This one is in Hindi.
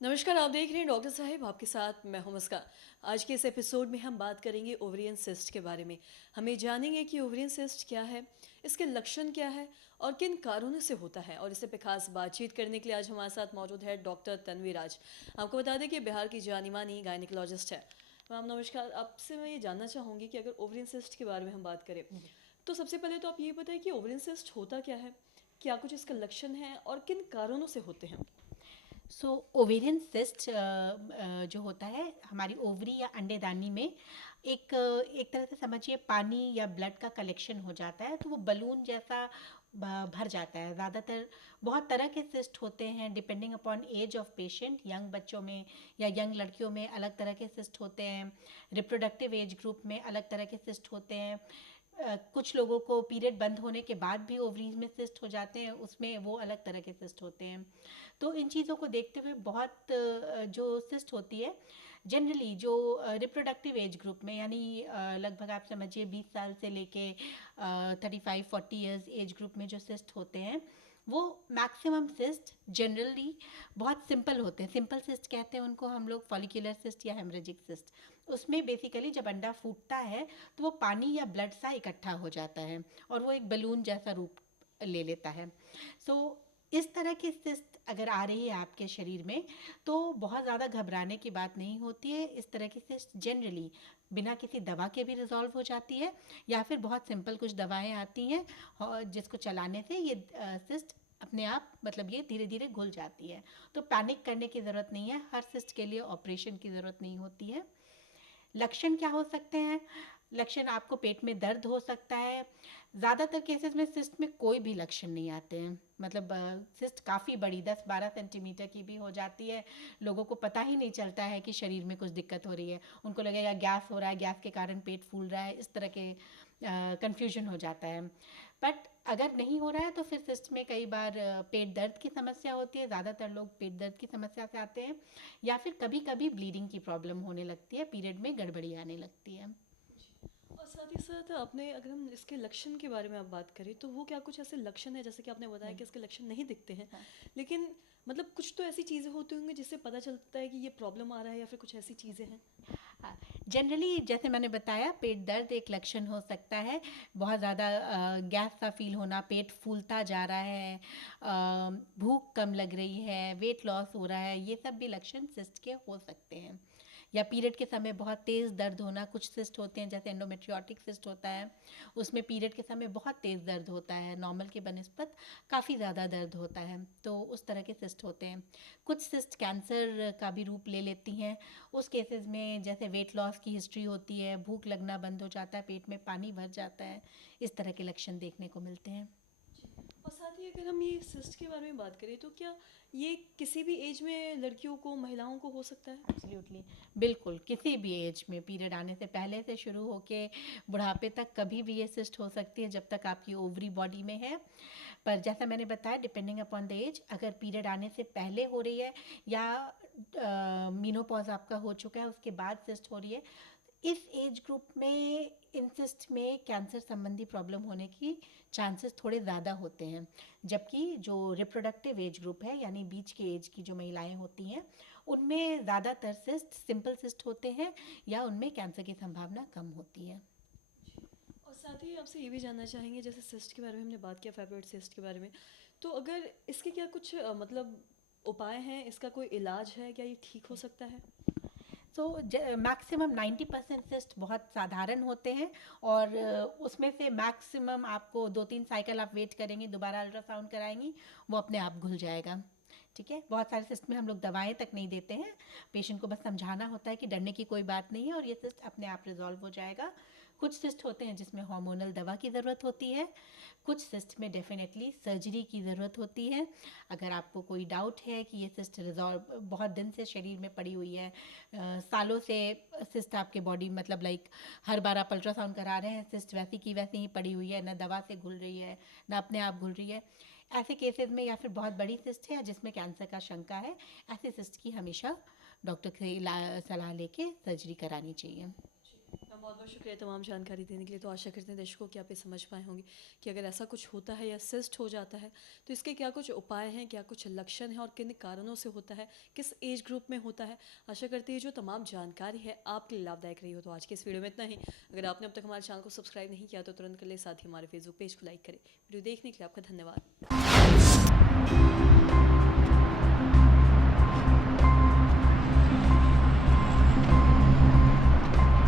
नमस्कार, आप देख रहे हैं डॉक्टर साहिब, आपके साथ मैं हूं मुस्कान। आज के इस एपिसोड में हम बात करेंगे ओवरियन सिस्ट के बारे में। हमें जानेंगे कि ओवरियन सिस्ट क्या है, इसके लक्षण क्या है और किन कारणों से होता है। और इसे पे खास बातचीत करने के लिए आज हमारे साथ मौजूद है डॉक्टर तन्वी राज। आपको बता दें कि बिहार की जानी मानी गायनिकोलॉजिस्ट है। मैम नमस्कार, आपसे मैं ये जानना चाहूँगी कि अगर ओवरियन सिस्ट के बारे में हम बात करें तो सबसे पहले तो आप ये बताएं कि ओवरियन सिस्ट होता क्या है, क्या कुछ इसका लक्षण है और किन कारणों से होते हैं। सो ओवेरियन सिस्ट जो होता है हमारी ओवरी या अंडेदानी में एक तरह से समझिए पानी या ब्लड का कलेक्शन हो जाता है, तो वो बलून जैसा भर जाता है। ज़्यादातर बहुत तरह के सिस्ट होते हैं depending upon age of patient. Young बच्चों में या यंग लड़कियों में अलग तरह के सिस्ट होते हैं, रिप्रोडक्टिव एज ग्रुप में अलग तरह के सिस्ट होते हैं। कुछ लोगों को पीरियड बंद होने के बाद भी ओवरीज में सिस्ट हो जाते हैं, उसमें वो अलग तरह के सिस्ट होते हैं। तो इन चीज़ों को देखते हुए बहुत जो सिस्ट होती है जनरली जो रिप्रोडक्टिव एज ग्रुप में, यानी लगभग आप समझिए 20 साल से लेके 35-40 ईयर्स एज ग्रुप में जो सिस्ट होते हैं, वो मैक्सिमम सिस्ट जनरली बहुत सिंपल होते हैं। सिंपल सिस्ट कहते हैं उनको हम लोग, फॉलिकुलर सिस्ट या हेमरेजिक सिस्ट। उसमें बेसिकली जब अंडा फूटता है तो वो पानी या ब्लड सा इकट्ठा हो जाता है और वो एक बलून जैसा रूप ले लेता है। सो इस तरह की सिस्ट अगर आ रही है आपके शरीर में तो बहुत ज़्यादा घबराने की बात नहीं होती है। इस तरह की सिस्ट जनरली बिना किसी दवा के भी रिजॉल्व हो जाती है, या फिर बहुत सिंपल कुछ दवाएं आती हैं और जिसको चलाने से ये सिस्ट अपने आप, मतलब ये धीरे धीरे घुल जाती है। तो पैनिक करने की ज़रूरत नहीं है, हर सिस्ट के लिए ऑपरेशन की ज़रूरत नहीं होती है। लक्षण क्या हो सकते हैं? लक्षण आपको पेट में दर्द हो सकता है। ज़्यादातर केसेस में सिस्ट में कोई भी लक्षण नहीं आते हैं, मतलब सिस्ट काफ़ी बड़ी 10-12 सेंटीमीटर की भी हो जाती है। लोगों को पता ही नहीं चलता है कि शरीर में कुछ दिक्कत हो रही है, उनको लगेगा गैस हो रहा है, गैस के कारण पेट फूल रहा है, इस तरह के कन्फ्यूजन हो जाता है। बट अगर नहीं हो रहा है तो फिर सिस्ट में कई बार पेट दर्द की समस्या होती है। ज़्यादातर लोग पेट दर्द की समस्या से आते हैं, या फिर कभी कभी ब्लीडिंग की प्रॉब्लम होने लगती है, पीरियड में गड़बड़ी आने लगती है। और साथ ही साथ आपने, अगर हम इसके लक्षण के बारे में आप बात करें तो वो क्या कुछ ऐसे लक्षण है, जैसे कि आपने बताया कि इसके लक्षण नहीं दिखते हैं, हाँ। लेकिन मतलब कुछ तो ऐसी चीज़ें होती होंगी जिससे पता चलता है कि ये प्रॉब्लम आ रहा है, या फिर कुछ ऐसी चीज़ें हैं। जनरली जैसे मैंने बताया, पेट दर्द एक लक्षण हो सकता है। बहुत ज़्यादा गैस सा फील होना, पेट फूलता जा रहा है, भूख कम लग रही है, वेट लॉस हो रहा है, ये सब भी लक्षण सिस्ट के हो सकते हैं। या पीरियड के समय बहुत तेज़ दर्द होना। कुछ सिस्ट होते हैं जैसे एंडोमेट्रियोटिक सिस्ट होता है, उसमें पीरियड के समय बहुत तेज़ दर्द होता है, नॉर्मल के बनस्पत काफ़ी ज़्यादा दर्द होता है, तो उस तरह के सिस्ट होते हैं। कुछ सिस्ट कैंसर का भी रूप ले लेती हैं। उस केसेस में जैसे वेट लॉस की हिस्ट्री होती है, भूख लगना बंद हो जाता है, पेट में पानी भर जाता है, इस तरह के लक्षण देखने को मिलते हैं। और साथ ही अगर हम ये सिस्ट के बारे में बात करें तो क्या ये किसी भी एज में लड़कियों को, महिलाओं को हो सकता है। एब्सोल्युटली, बिल्कुल किसी भी एज में, पीरियड आने से पहले से शुरू होके बुढ़ापे तक कभी भी ये सिस्ट हो सकती है, जब तक आपकी ओवरी बॉडी में है। पर जैसा मैंने बताया, डिपेंडिंग अपॉन द एज, अगर पीरियड आने से पहले हो रही है या मीनोपॉज आपका हो चुका है उसके बाद सिस्ट हो रही है, इस एज ग्रुप में इन सिस्ट में कैंसर संबंधी प्रॉब्लम होने की चांसेस थोड़े ज़्यादा होते हैं। जबकि जो रिप्रोडक्टिव एज ग्रुप है, यानी बीच के एज की जो महिलाएं होती हैं, उनमें ज़्यादातर सिस्ट सिंपल सिस्ट होते हैं या उनमें कैंसर की संभावना कम होती है। और साथ ही आपसे ये भी जानना चाहेंगे, जैसे सिस्ट के बारे में हमने बात किया, फाइब्रॉइड सिस्ट के बारे में, तो अगर इसके क्या कुछ मतलब उपाय हैं, इसका कोई इलाज है, क्या ये ठीक हो सकता है। सो मैक्सिमम 90% सिस्ट बहुत साधारण होते हैं, और उसमें से मैक्सिमम आपको 2-3 साइकिल आप वेट करेंगे, दोबारा अल्ट्रासाउंड कराएंगी, वो अपने आप घुल जाएगा। ठीक है, बहुत सारे सिस्ट में हम लोग दवाएं तक नहीं देते हैं, पेशेंट को बस समझाना होता है कि डरने की कोई बात नहीं है और ये सिस्ट अपने आप रिजॉल्व हो जाएगा। कुछ सिस्ट होते हैं जिसमें हार्मोनल दवा की ज़रूरत होती है, कुछ सिस्ट में डेफिनेटली सर्जरी की ज़रूरत होती है। अगर आपको कोई डाउट है कि ये सिस्ट रिजॉल्व, बहुत दिन से शरीर में पड़ी हुई है, सालों से सिस्ट आपके बॉडी, मतलब लाइक हर बार आप अल्ट्रासाउंड करा रहे हैं, सिस्ट वैसी की वैसी ही पड़ी हुई है, ना दवा से घुल रही है ना अपने आप घुल रही है, ऐसे केसेस में, या फिर बहुत बड़ी सिस्ट है जिसमें कैंसर का शंका है, ऐसे सिस्ट की हमेशा डॉक्टर से सलाह लेके सर्जरी करानी चाहिए। बहुत बहुत शुक्रिया तमाम जानकारी देने के लिए। तो आशा करते हैं दर्शकों कि आप ये समझ पाए होंगे कि अगर ऐसा कुछ होता है या सिस्ट हो जाता है तो इसके क्या कुछ उपाय हैं, क्या कुछ लक्षण हैं और किन कारणों से होता है, किस एज ग्रुप में होता है। आशा करती है जो तमाम जानकारी है आपके लिए लाभदायक रही हो। तो आज के इस वीडियो में इतना ही। अगर आपने अब तक हमारे चैनल को सब्सक्राइब नहीं किया तो तुरंत कर ले, साथ ही हमारे फेसबुक पेज को लाइक करें। वीडियो देखने के लिए आपका धन्यवाद।